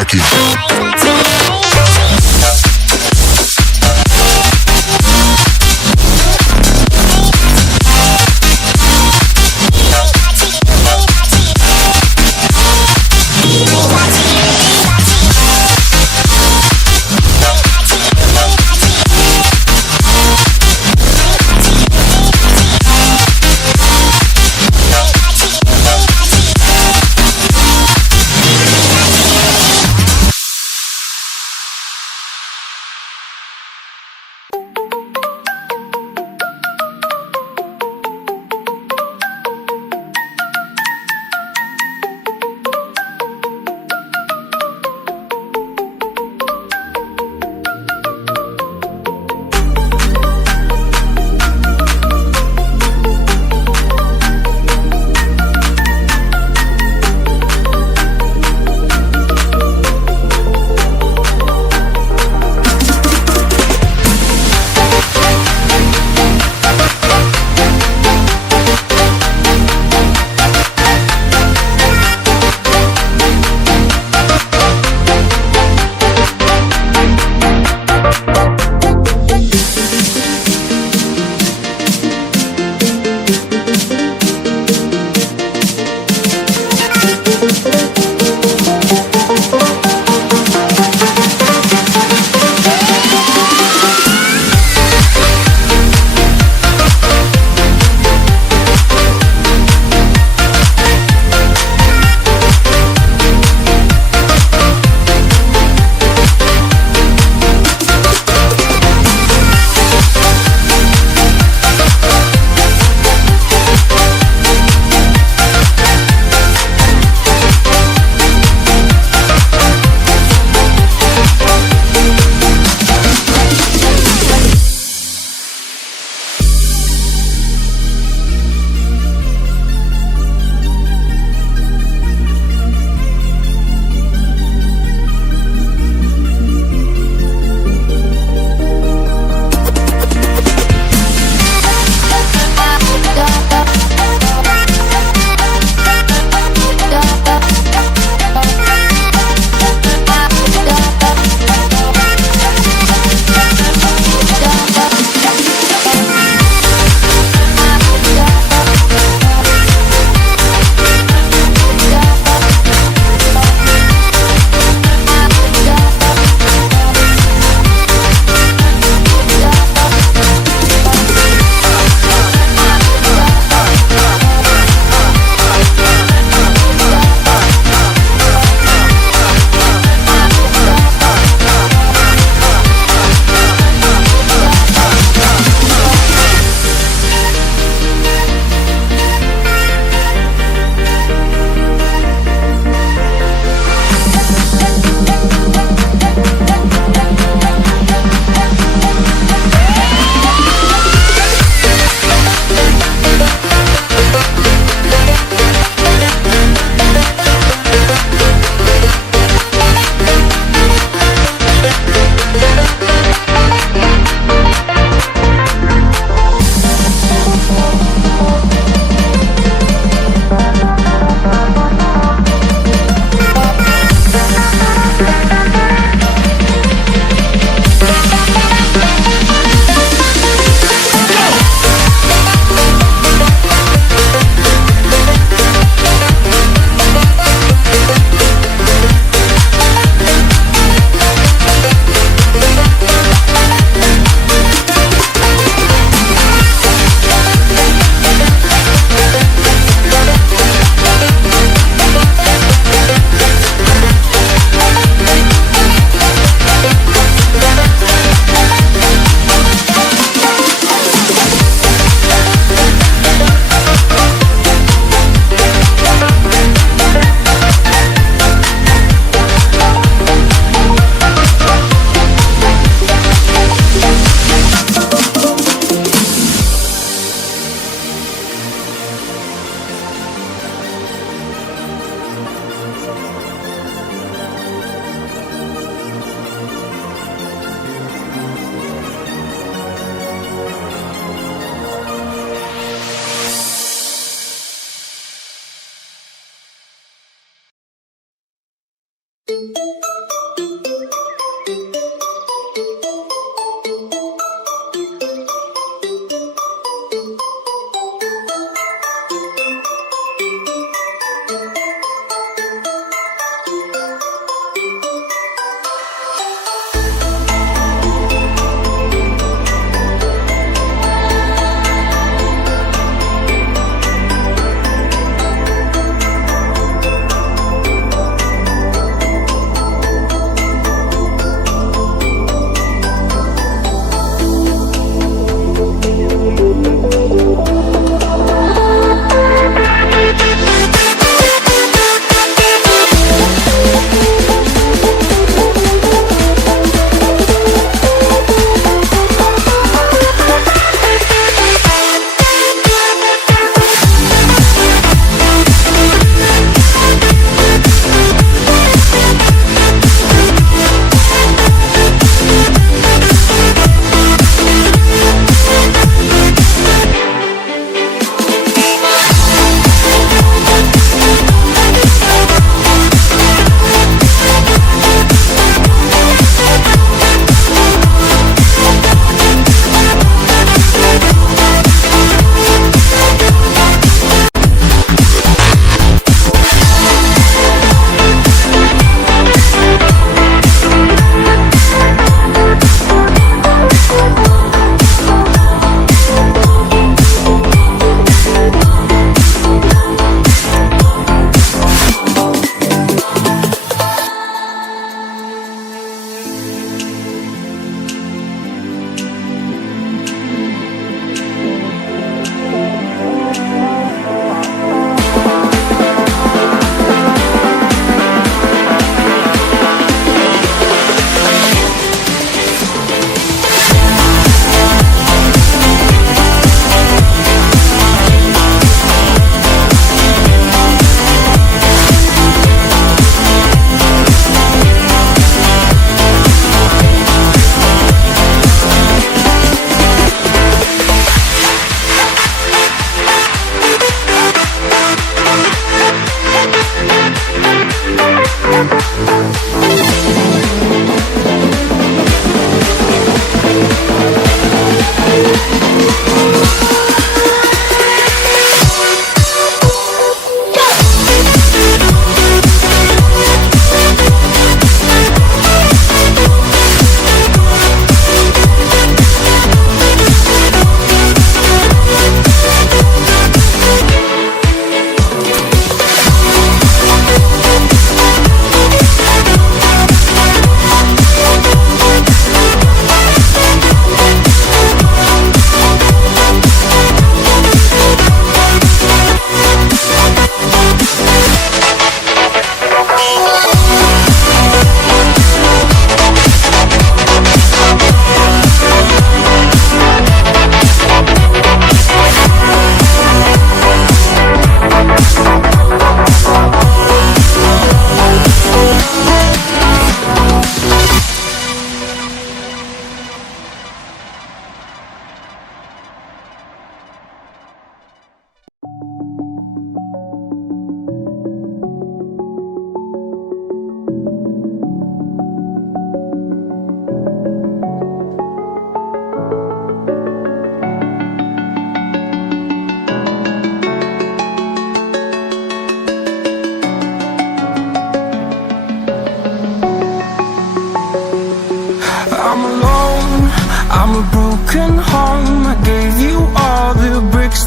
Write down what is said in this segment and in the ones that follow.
back in.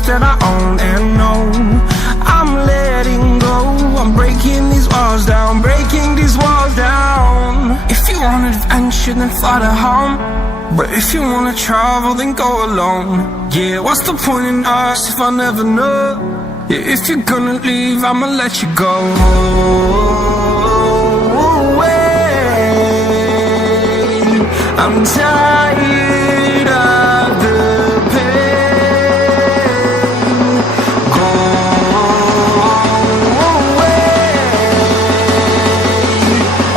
that I own and know. I'm letting go, I'm breaking these walls down, breaking these walls down. If you want adventure, then fly to home. But if you wanna travel, then go alone. Yeah, what's the point in us if I never know? Yeah, if you're gonna leave, I'ma let you go. I'm tired of the pain. Go away.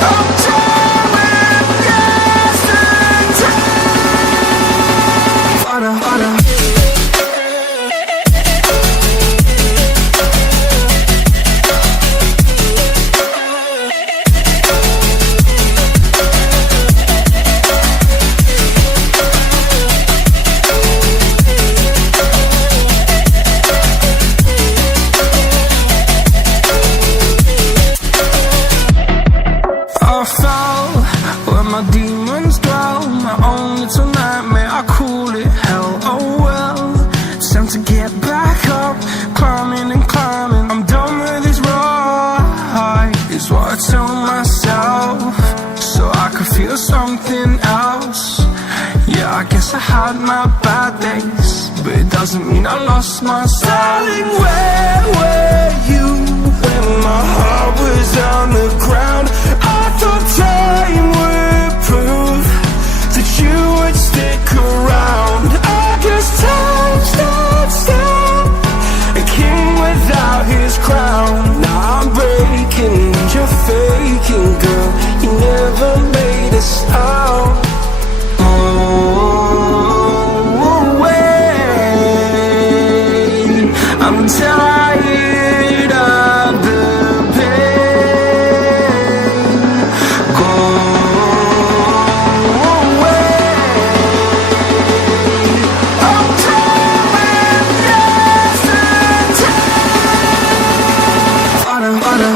I'm tired with yesterday. Harder, harder. fell, where my demons dwell. My own little nightmare, I call it hell. Oh well, it's time to get back up, climbing and climbing. I'm done with this ride, is what I tell myself, so I could feel something else. Yeah, I guess I had my bad days, but it doesn't mean I lost myself. Darling, where were you when my heart was on the ground? I thought time would prove that you would stick around. I guess time stood still, a king without his crown. Now I'm breaking and you're faking, girl. You never made a sound. I'm tired of the pain. Go away. I'm coming yesterday. Water, water.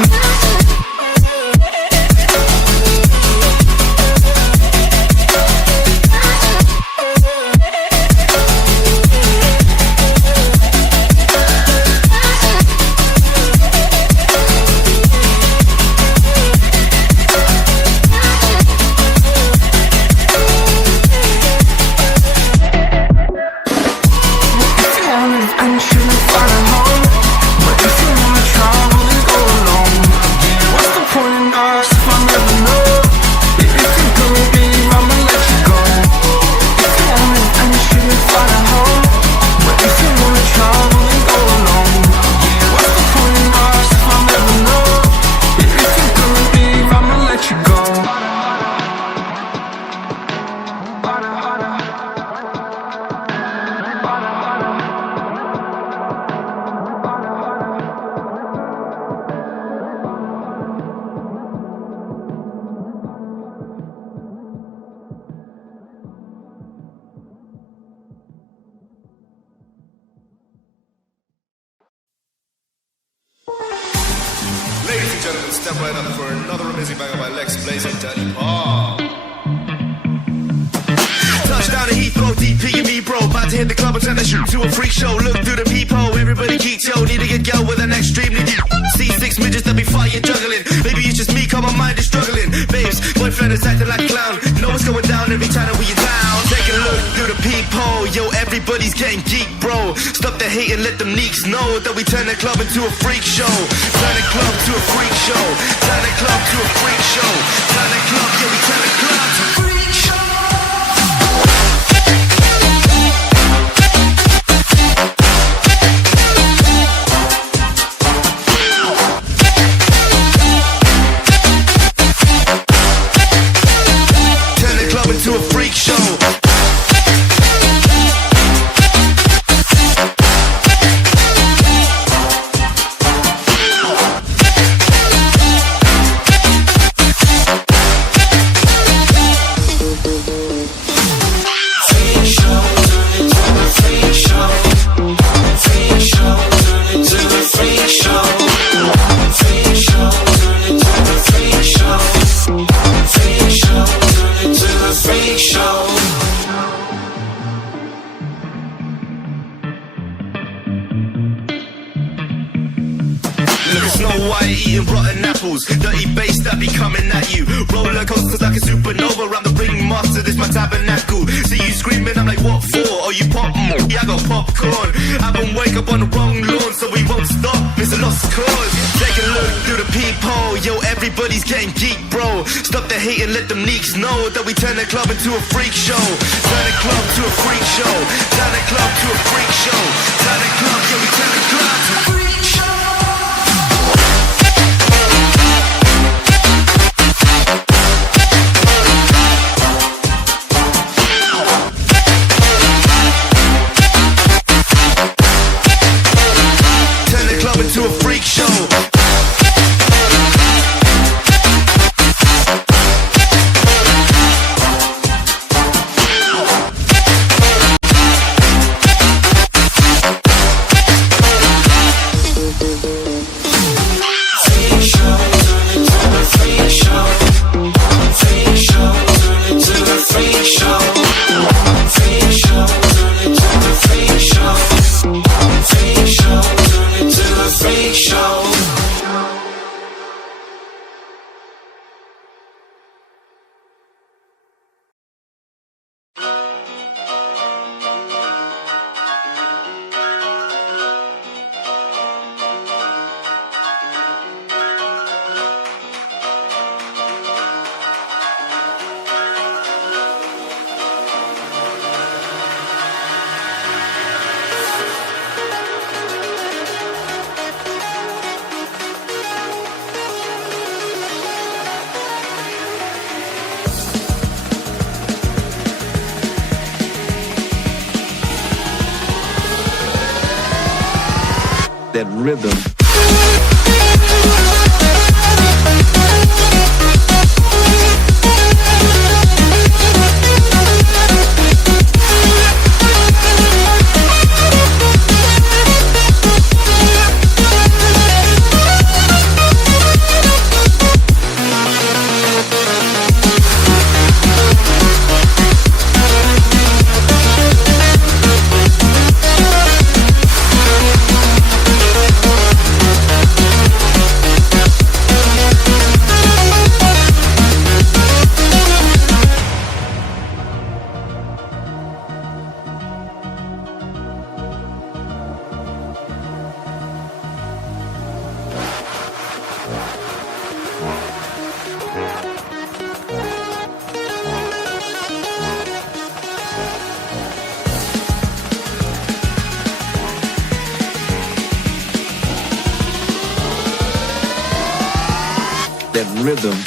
Ladies and gentlemen, step right up for another amazing banger by Lex Blaze and Danny Paul. Touchdown to Heathrow, DP and me, bro. About to hit the club and turn the shoot to a freak show. Look through the peephole, everybody geeks, yo. Need to get girl with an extremely deep. See 6 midgets that be fire juggling. Maybe it's just me, cause my mind is struggling. Babes, boyfriend is acting like a clown. Know what's going down every time that we are down. Take a look through the peephole, yo. Everybody's getting geek, bro. Stop the hate and let them neeks know that we turn the club into a freak show. Turn the club to a freak show. Turn the club to a freak show. Turn the club, yeah, we turn the club to a freak show. To a freak show. Eating rotten apples, dirty bass that be coming at you. Roller coasters like a supernova. I'm the ringmaster, this my tabernacle. See you screaming, I'm like, what for? Oh, you pop? Yeah, I got popcorn. I've been wake up on the wrong lawn, so we won't stop. It's a lost cause. Take a look through the peephole, yo. Everybody's getting geek, bro. Stop the hate and let them neeks know that we turn the club into a freak show. Turn the club to a freak show. Turn the club to a freak show. Turn the club, yeah, we turn the club to a freak show. To a freak show. That rhythm. That rhythm.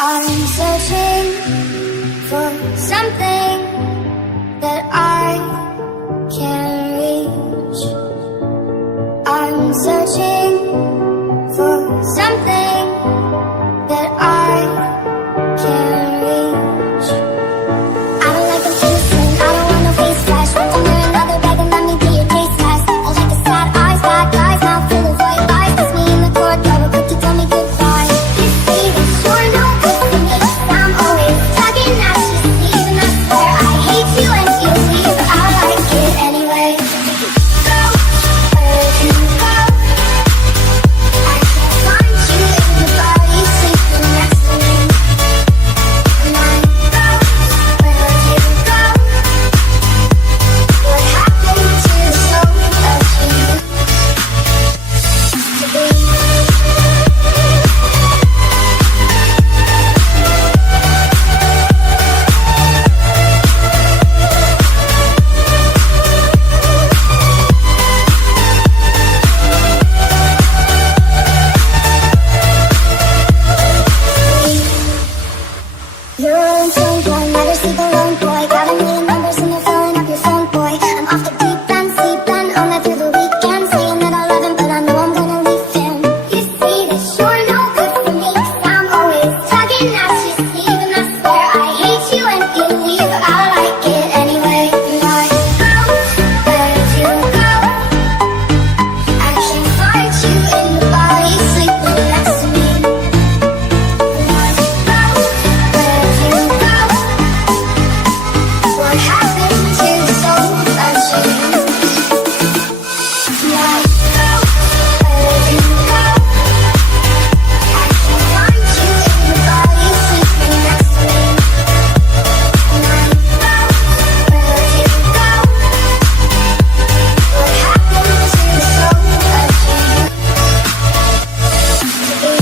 I'm searching for something that I can reach. I'm searching for something that I can reach. I don't like them innocent, I don't want no face flash. One time or another, beg and let me be your case mask. I like the sad eyes, black eyes, mouth full of white lies. Kiss me in the corridor, a cookie, tell me goodbye. You see that you're no good for me. I'm always tugging at you, sleeve, and I swear I hate you and you leave, but I like it anyway. Go, where'd you go? I can't find you in the body sleeping next to me. And I go, where'd you go? What happened to the soul that you used to be? You're alone, so blind, never sleep alone, boy. Got a million numbers and you're filling up your phone, boy. I'm off the deep end, sleeping all night through the weekend, saying that I love him, but I know I'm gonna leave him. You see that you're no good for me, 'cause I'm always tugging at your sleeve, and I swear I hate you and you leave, but I like it anyway. And I go, where'd you go? I can't find you in the body sleeping next to me. And I go, where'd you go? What happened to the soul that you used? And I go, where'd you go? I can't find you in the body sleeping next to me. And I go, where'd you go? What happened to the soul that you used to be?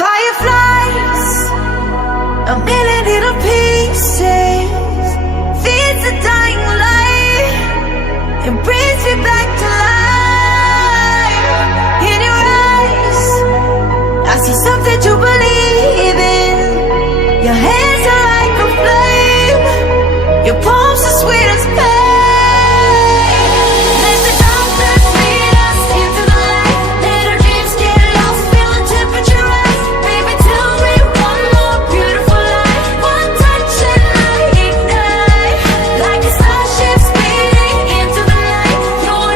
Fireflies, a million little pieces, feeds a dying light, it brings me back to life. In your eyes, I see something to believe in. Your hands are like a flame, your palms are sweet as pain. Let the darkness lead us into the light. Let our dreams get lost, feel the temperature rise. Baby, tell me one more beautiful lie. One touch and I ignite, like a starship speeding into the night. Your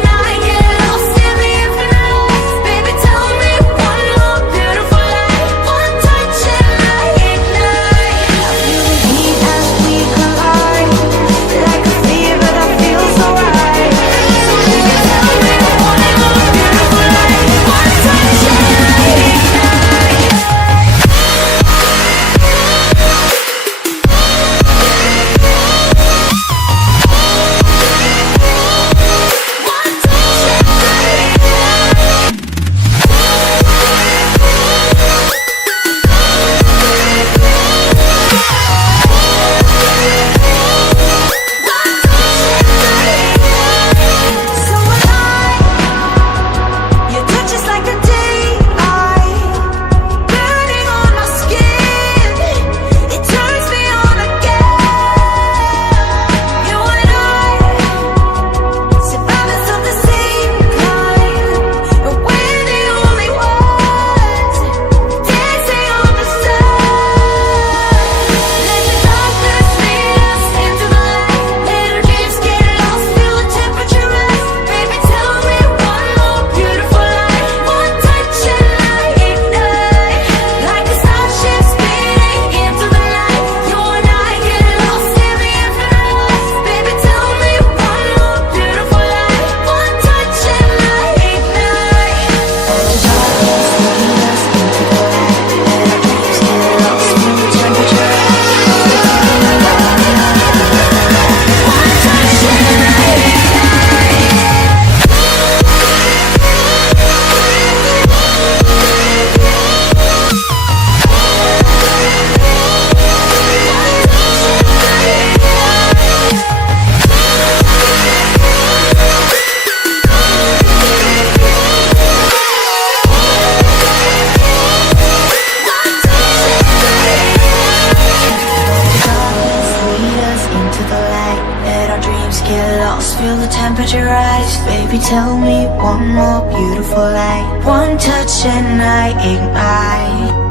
get lost, feel the temperature rise. Baby, tell me one more beautiful light. One touch and I ignite.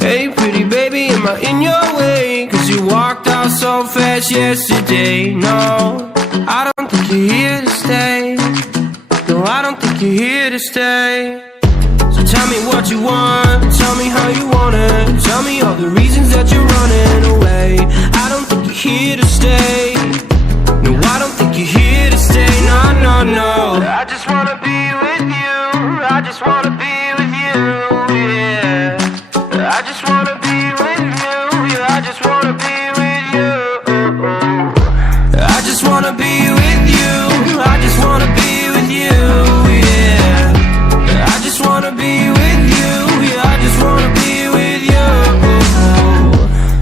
Hey pretty baby, am I in your way? Cause you walked out so fast yesterday. No, I don't think you're here to stay. No, I don't think you're here to stay. So tell me what you want, tell me how you want it. Tell me all the reasons that you're running away. I don't think you're here to stay. No, I don't think you're here to stay. No, no, no. I just wanna be with you. I just wanna be with you, yeah. I just wanna be with you. Yeah, I just wanna be with you. I just wanna be with you. I just wanna be with you, yeah. I just wanna be with you. Yeah, I just wanna be with you.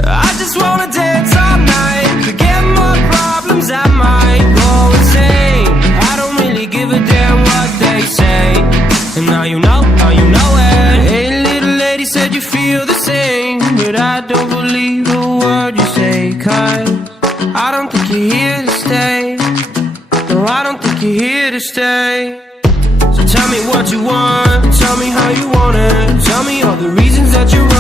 I just wanna dance all night, forget my problems, I might go insane. I don't really give a damn what they say. And now you know it. Hey little lady, said you feel the same, but I don't believe a word you say. Cause I don't think you're here to stay. No, I don't think you're here to stay. So tell me what you want, tell me how you want it. Tell me all the reasons that you're